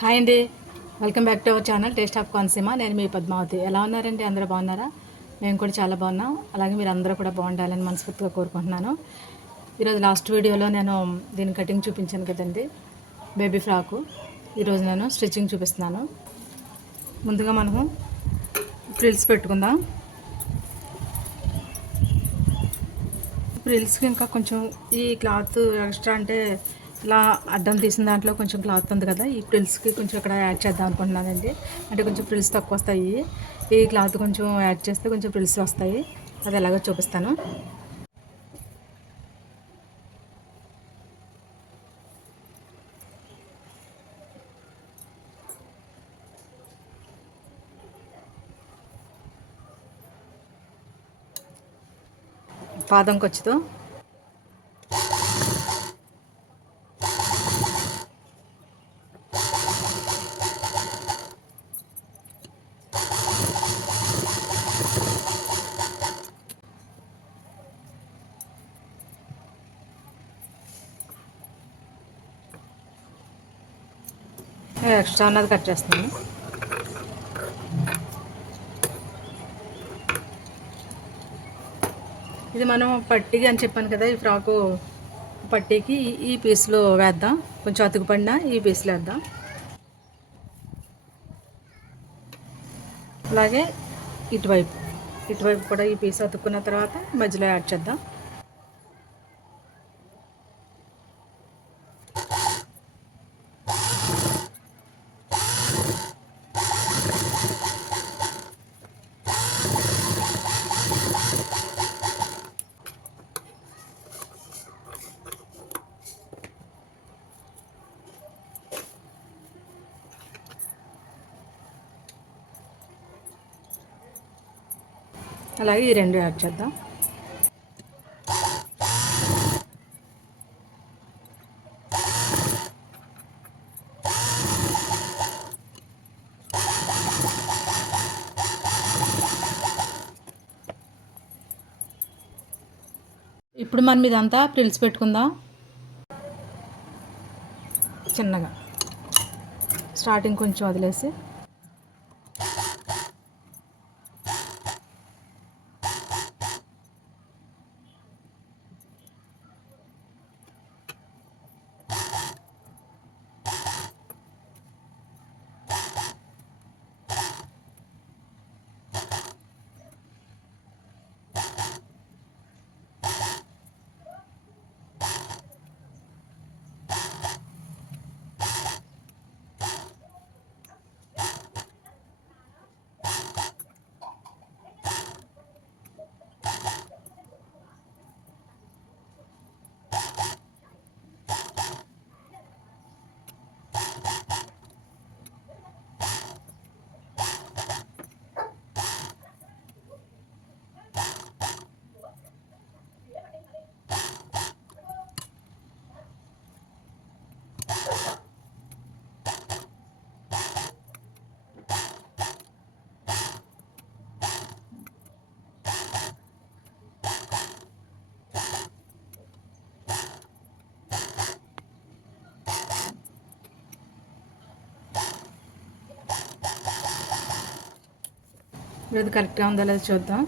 Hi అండి. Welcome back to our channel taste of Konaseema. నేను మీ పద్మావతి. ఎలా ఉన్నారండి? అందరూ బాగున్నారా? మేము కూడా చాలా బాగున్నాం. అలాగే మీరు అందరూ కూడా బాగుండాలని మనస్ఫూర్తిగా కోరుకుంటున్నాను. ఈరోజు లాస్ట్ వీడియోలో నేను దీని కటింగ్ చూపించాను కదండి, బేబీ ఫ్రాకు. ఈరోజు నేను స్టిచ్చింగ్ చూపిస్తున్నాను. ముందుగా మనము ఫ్రిల్స్ పెట్టుకుందాం. ఫ్రిల్స్కి ఇంకా కొంచెం ఈ క్లాత్ ఎక్స్ట్రా, అంటే ఇలా అడ్డం తీసిన దాంట్లో కొంచెం క్లాత్ ఉంది కదా, ఈ ఫ్రిల్స్కి కొంచెం ఇక్కడ యాడ్ చేద్దాం అనుకుంటున్నానండి. అంటే కొంచెం ఫ్రిల్స్ తక్కువ వస్తాయి, ఈ క్లాత్ కొంచెం యాడ్ చేస్తే కొంచెం ఫ్రిల్స్ వస్తాయి. అది ఎలాగో చూపిస్తాను. పాదం ఖర్చుతో ఎక్స్ట్రా ఉన్నది కట్ చేస్తున్నాను. ఇది మనం పట్టీకి అని చెప్పాను కదా, ఈ ఫ్రాకు పట్టీకి ఈ పీస్లో వేద్దాం. కొంచెం అతుకుపడిన ఈ పీస్లో వేద్దాం. అలాగే ఇటువైపు కూడా ఈ పీస్ అతుక్కున్న తర్వాత మధ్యలో యాడ్ చేద్దాం. అలాగే ఈ రెండు యాడ్ చేద్దాం. ఇప్పుడు మనం ఇదంతా ఫ్రిల్స్ పెట్టుకుందాం. చిన్నగా స్టార్టింగ్ కొంచెం వదిలేసి ఇది కరెక్ట్గా ఉందో లేదో చూద్దాం.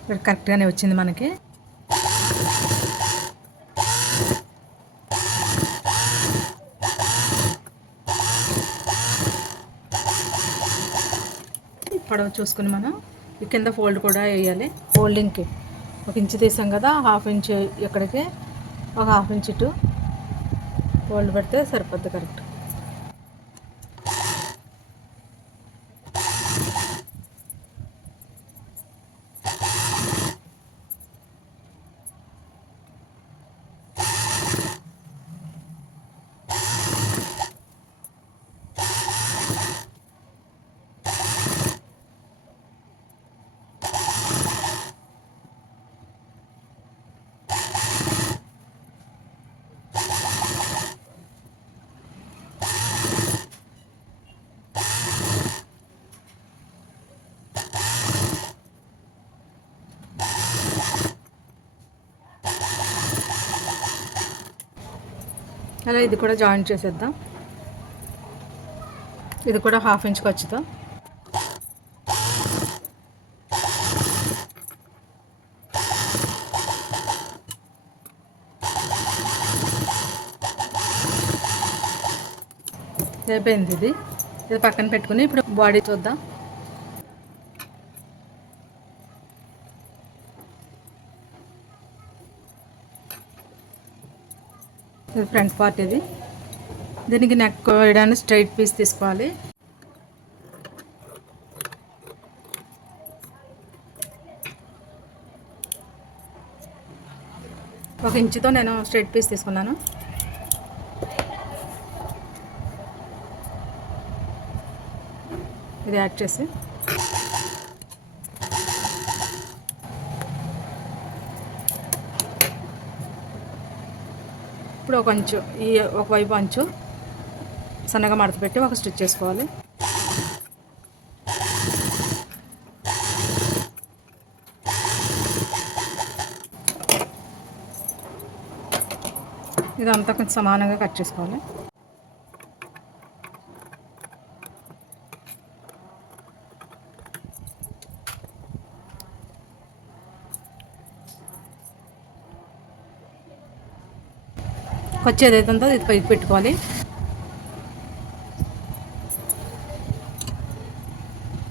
ఇప్పుడు కరెక్ట్గానే వచ్చింది మనకి. పొడవు చూసుకుని మనం ఈ కింద ఫోల్డ్ కూడా వేయాలి. ఫోల్డింగ్కి 1 ఇంచు తీసాం కదా, 1/2 ఇంచు ఇక్కడికి, ఒక 1/2 ఇంచు ఇటు ఫోల్డ్ పెడితే సరిపోద్ది కరెక్ట్. అలా ఇది కూడా జాయిన్ చేసేద్దాం. ఇది కూడా 1/2 ఇంచ్ ఖర్చుతో. అయిపోయింది. ఇది పక్కన పెట్టుకుని ఇప్పుడు బాడీ చూద్దాం. ఇది ఫ్రంట్ పార్ట్. దీనికి నెక్ వేయడానికి స్ట్రైట్ పీస్ తీసుకోవాలి. ఒక ఇంచుతో నేను స్ట్రైట్ పీస్ తీసుకున్నాను. ఇది యాడ్ చేసి ఇప్పుడు ఒక అంచు, ఈ ఒకవైపు అంచు సన్నగా మడత పెట్టి ఒక స్టిచ్ చేసుకోవాలి. ఇదంతా కొంచెం సమానంగా కట్ చేసుకోవాలి. ఖర్చు ఏదైతే ఉందో ఇది పైకి పెట్టుకోవాలి.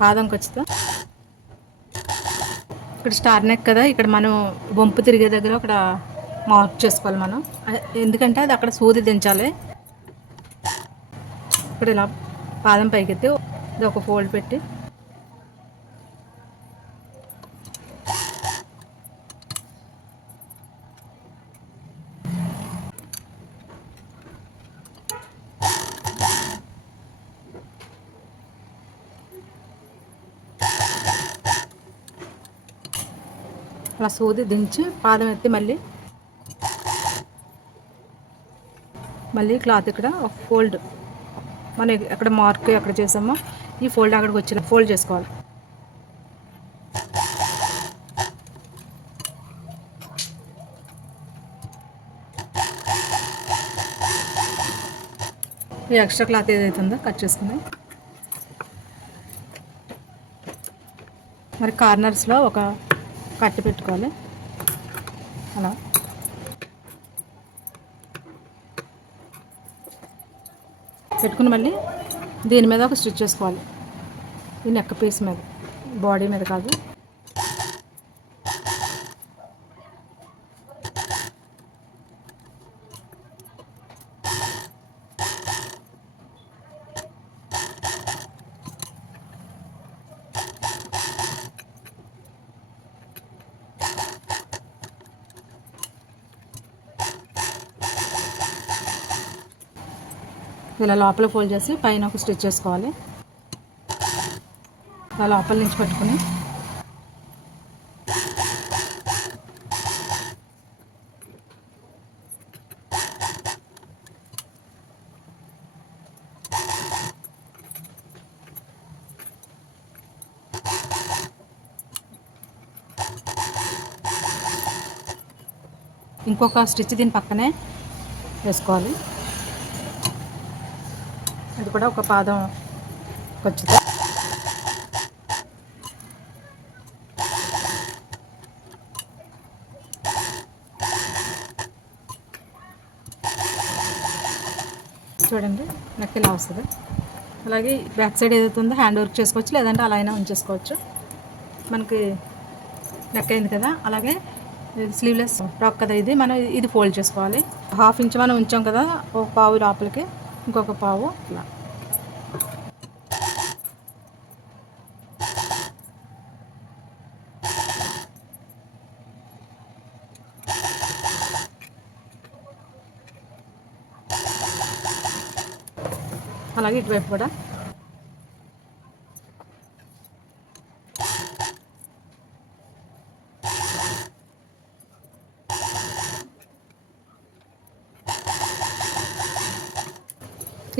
పాదం ఖర్చుతో ఇక్కడ స్టార్ నెక్ కదా, ఇక్కడ మనం వంపు తిరిగే దగ్గర అక్కడ మార్క్ చేసుకోవాలి మనం. ఎందుకంటే అది అక్కడ సూది దించాలి. ఇక్కడ ఇలా పాదం పైకెత్తి ఇది ఒక ఫోల్డ్ పెట్టి అలా సూది దించి పాదం ఎత్తి మళ్ళీ క్లాత్ ఇక్కడ ఒక ఫోల్డ్, మనం ఎక్కడ మార్క్ ఎక్కడ చేసామో ఈ ఫోల్డ్ అక్కడికి వచ్చిన ఫోల్డ్ చేసుకోవాలి. ఈ ఎక్స్ట్రా క్లాత్ ఏదైతే ఉందో కట్ చేసుకుని మరి కార్నర్స్లో ఒక కట్టి పెట్టుకోవాలి. అలా పెట్టుకుని మళ్ళీ దీని మీద ఒక స్టిచ్ చేసుకోవాలి. ఈ నెక్ పీస్ మీద, బాడీ మీద కాదు. ఇలా లోపల ఫోల్డ్ చేసి పైన ఒక స్టిచ్ చేసుకోవాలి. ఇలా లోపల నుంచి పట్టుకుని ఇంకొక స్టిచ్ దీని పక్కనే వేసుకోవాలి. అది కూడా ఒక పాదం ఖర్చుతో. చూడండి నెక్ ఇలా వస్తుంది. అలాగే బ్యాక్ సైడ్ ఏదైతే ఉందో హ్యాండ్ వర్క్ చేసుకోవచ్చు, లేదంటే అలా అయినా ఉంచేసుకోవచ్చు. మనకి నెక్ అయింది కదా. అలాగే స్లీవ్లెస్ ఫ్రాక్ కదా ఇది, మనం ఇది ఫోల్డ్ చేసుకోవాలి. 1/2 ఇంచ్ మనం ఉంచాం కదా, ఒక పావు లోపలికి, ఇంకొక పావు ఇలా. అలాగే ఇటువైపు కూడా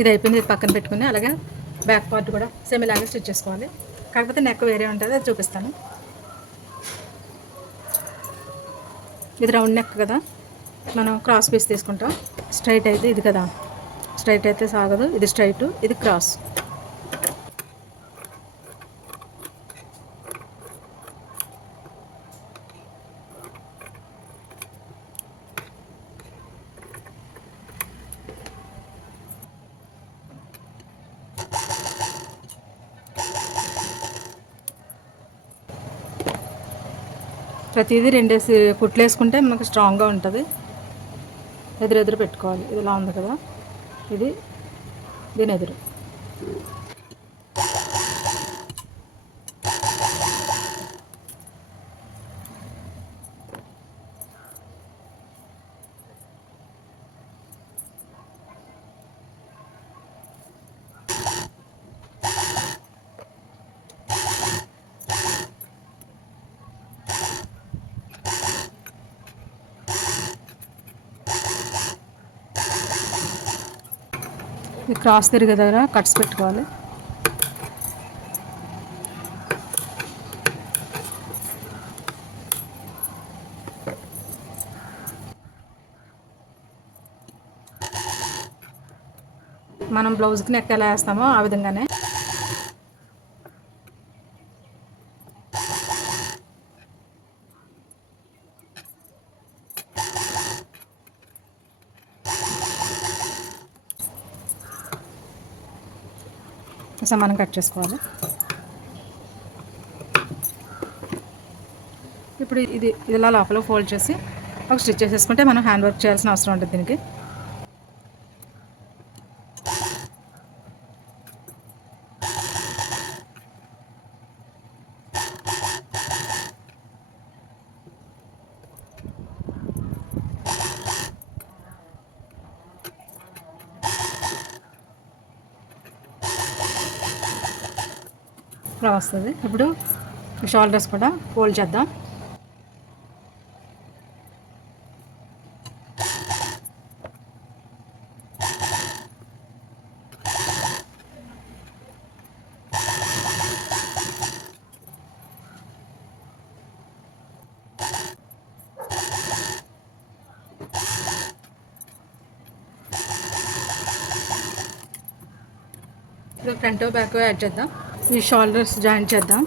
ఇది అయిపోయింది. ఇది పక్కన పెట్టుకుని అలాగే బ్యాక్ పార్ట్ కూడా సేమ్ ఇలాగే స్టిచ్ చేసుకోవాలి. కాకపోతే నెక్ వేరే ఉంటుంది, అది చూపిస్తాను. ఇది రౌండ్ నెక్ కదా, మనం క్రాస్ పీస్ తీసుకుంటాం. స్ట్రైట్ అయితే ఇది కదా, స్ట్రైట్ అయితే సాగదు, ఇది స్ట్రైట్, ఇది క్రాస్. ప్రతిదీ రెండేసి కుట్లు వేసుకుంటే మనకు స్ట్రాంగ్గా ఉంటుంది. ఎదురెదురు పెట్టుకోవాలి. ఇది ఇలా ఉంది కదా, ఇది దీని ఎదురు. ఈ క్రాస్ తిరిగే దగ్గర కట్స్ పెట్టుకోవాలి. మనం బ్లౌజ్కి నెక్ ఎలా వేస్తామో ఆ విధంగానే సమానం కట్ చేసుకోవాలి. ఇప్పుడు ఇది ఇలా లోపల ఫోల్డ్ చేసి ఒక స్టిచ్ చేసేసుకుంటే మనం హ్యాండ్ వర్క్ చేయాల్సిన అవసరం ఉంటుంది దీనికి. ఇలా వస్తుంది. ఇప్పుడు షోల్డర్స్ కూడా ఫోల్డ్ చేద్దాం. ఇప్పుడు ఫ్రంట్ బ్యాక్ యాడ్ చేద్దాం. ఈ షోల్డర్స్ జాయింట్ చేద్దాం.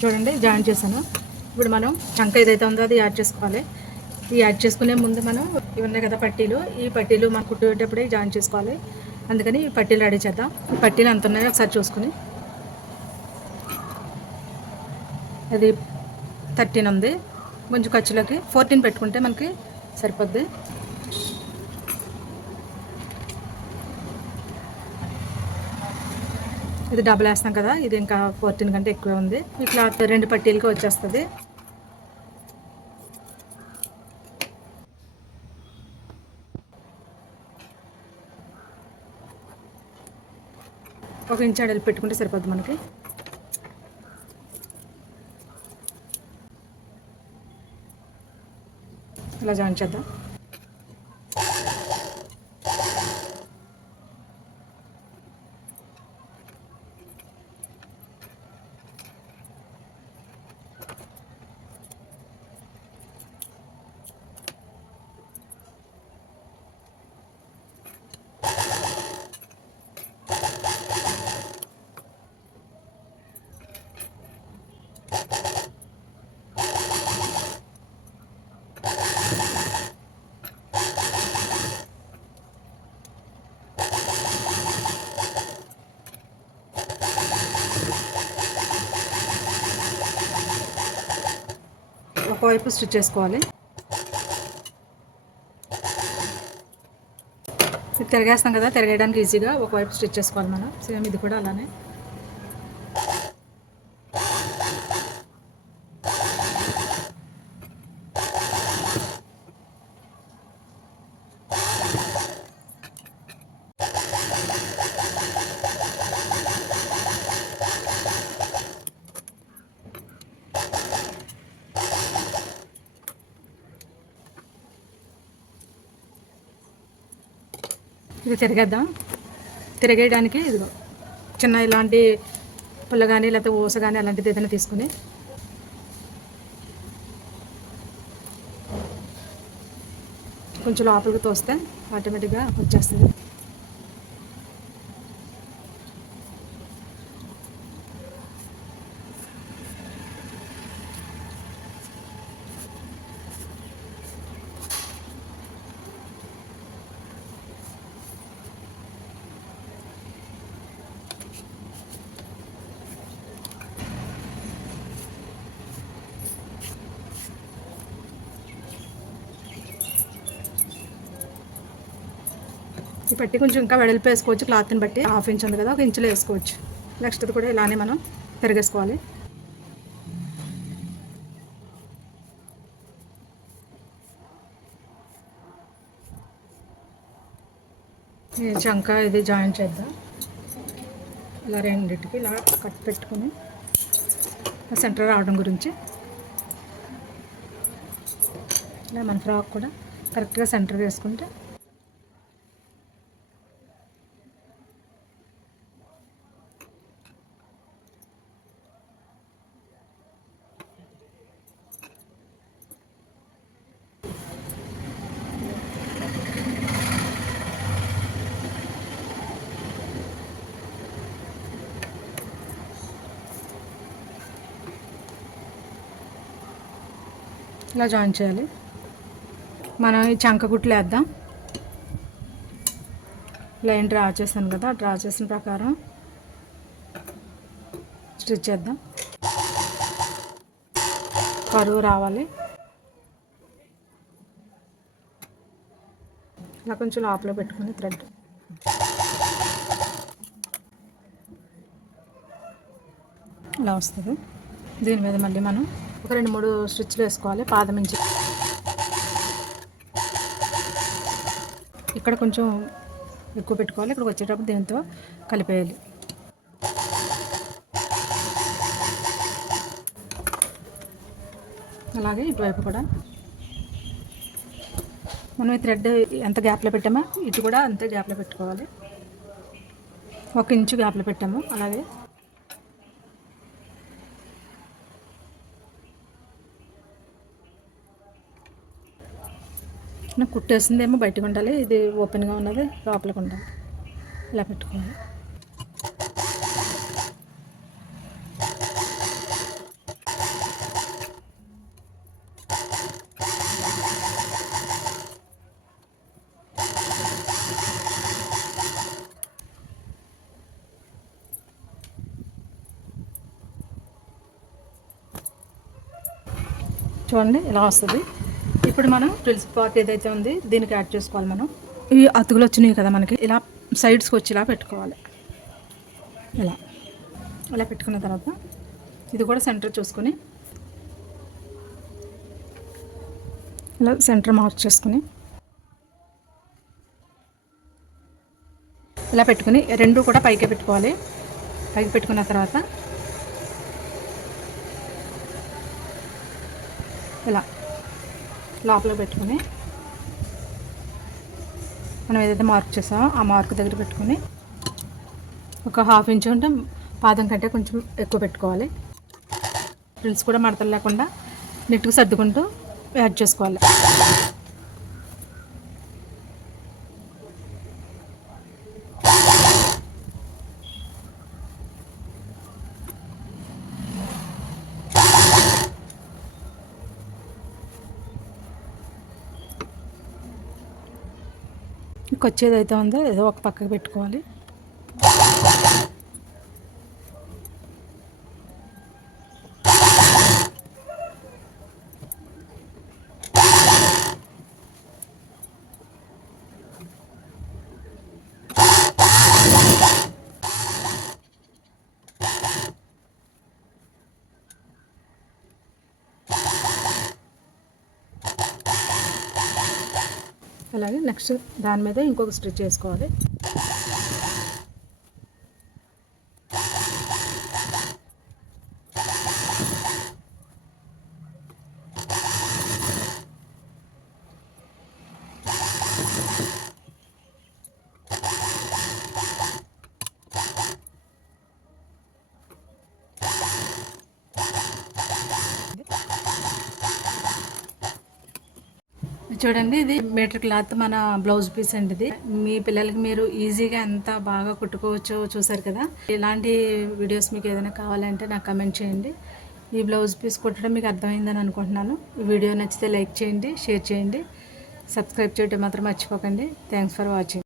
చూడండి జాయిన్ చేశాను. ఇప్పుడు మనం చంక ఏదైతే ఉందో అది యాడ్ చేసుకోవాలి. ఈ యాడ్ చేసుకునే ముందు మనం ఇవి ఉన్నాయి కదా పట్టీలు, ఈ పట్టీలు మనం కుట్టేటప్పుడే జాయిన్ చేసుకోవాలి. అందుకని ఈ పట్టీలు రెడీ చేద్దాం. ఈ పట్టీలు ఎంత ఉన్నాయో ఒకసారి చూసుకుని, అది 13 ఉంది. కొంచెం ఖర్చులకి 14 పెట్టుకుంటే మనకి సరిపోద్ది. ఇది డబుల్ వేస్తాం కదా, ఇది ఇంకా 14 కంటే ఎక్కువే ఉంది. ఈ క్లాత్ 2 పట్టీలకి వచ్చేస్తుంది. ఒక ఇంచ్ అడలు పెట్టుకుంటే సరిపోద్ది మనకి. ఇలా జాయిన్ చేద్దాం. ఒకవైపు స్టిచ్ చేసుకోవాలి. ఇది తిరగేస్తాం కదా, తిరగడానికి ఈజీగా ఒకవైపు స్టిచ్ చేసుకోవాలి మనం. సేమ్ ఇది కూడా అలానే. ఇది తిరిగేద్దాం. తిరిగేయడానికి ఇదిగో చిన్న ఇలాంటి పుల్ల కానీ లేకపోతే ఊస కానీ అలాంటిది ఏదైనా తీసుకుని కొంచెం లోపలికి తోస్తే ఆటోమేటిక్గా వచ్చేస్తుంది. ఈ పట్టి కొంచెం ఇంకా వెడల్పు వేసుకోవచ్చు. క్లాత్ని బట్టి 1/2 ఇంచ్ ఉంది కదా, 1 ఇంచులో వేసుకోవచ్చు. నెక్స్ట్ కూడా ఇలానే మనం తిరిగేసుకోవాలి. ఈ చంక ఇది జాయిన్ చేద్దాం. ఇలా రెండింటికి ఇలా కట్ పెట్టుకొని సెంటర్ రావడం గురించి ఇలా మన ఫ్రాక్ కూడా కరెక్ట్గా సెంటర్ వేసుకుంటే ఇలా జాయిన్ చేయాలి. మనం ఈ చంక కుట్లు వేద్దాం. లైన్ డ్రా చేశాను కదా, డ్రా చేసిన ప్రకారం స్టిచ్ చేద్దాం. కరువు రావాలి. ఇలా కొంచెం లోపల పెట్టుకుని థ్రెడ్ ఇలా వస్తుంది. దీని మీద మళ్ళీ మనం ఒక 2-3 స్టిచ్లు వేసుకోవాలి. పాదం నుంచి ఇక్కడ కొంచెం ఎక్కువ పెట్టుకోవాలి. ఇక్కడికి వచ్చేటప్పుడు దీంతో కలిపేయాలి. అలాగే ఇటువైపు కూడా మనం ఈ థ్రెడ్ ఎంత గ్యాప్లో పెట్టామో ఇటు కూడా అంతే గ్యాప్లో పెట్టుకోవాలి. 1 ఇంచు గ్యాప్లో పెట్టాము. అలాగే నాకు కుట్టేసిందేమో బయటకు ఉండాలి, ఇది ఓపెన్గా ఉన్నది లోపలికి ఉండాలి. ఇలా పెట్టుకోవాలి. చూడండి ఇలా వస్తుంది. ఇప్పుడు మనం ఫ్రిల్స్ పార్ట్ ఏదైతే ఉంది దీనికి యాడ్ చేసుకోవాలి. మనం ఈ అతుకులు వచ్చినాయి కదా మనకి, ఇలా సైడ్స్కి వచ్చి ఇలా పెట్టుకోవాలి. ఇలా పెట్టుకున్న తర్వాత ఇది కూడా సెంటర్ చూసుకొని ఇలా సెంటర్ మార్క్ చేసుకుని ఇలా పెట్టుకుని 2 కూడా పైకే పెట్టుకోవాలి. పైకి పెట్టుకున్న తర్వాత ఇలా లోపల పెట్టుకుని మనం ఏదైతే మార్క్ చేసామో ఆ మార్క్ దగ్గర పెట్టుకుని ఒక 1/2 ఇంచ్ ఉంటే పాదం కంటే కొంచెం ఎక్కువ పెట్టుకోవాలి. ఫ్రిల్స్ కూడా మడతలు లేకుండా నీట్గా సర్దుకుంటూ యాడ్ చేసుకోవాలి. వచ్చేది అయితే ఉందో ఏదో ఒక పక్కకు పెట్టుకోవాలి. అలాగే నెక్స్ట్ దాని మీద ఇంకొక స్టిచ్ చేసుకోవాలి. చూడండి, ఇది మీటర్ క్లాత్ మన బ్లౌజ్ పీస్ అండి. ఇది మీ పిల్లలకి మీరు ఈజీగా ఎంత బాగా కుట్టుకోవచ్చో చూసారు కదా. ఇలాంటి వీడియోస్ మీకు ఏదైనా కావాలంటే నాకు కమెంట్ చేయండి. ఈ బ్లౌజ్ పీస్ కుట్టడం మీకు అర్థమైందని అనుకుంటున్నాను. ఈ వీడియో నచ్చితే లైక్ చేయండి, షేర్ చేయండి, సబ్స్క్రైబ్ చేయడం మాత్రం మర్చిపోకండి. Thanks for watching.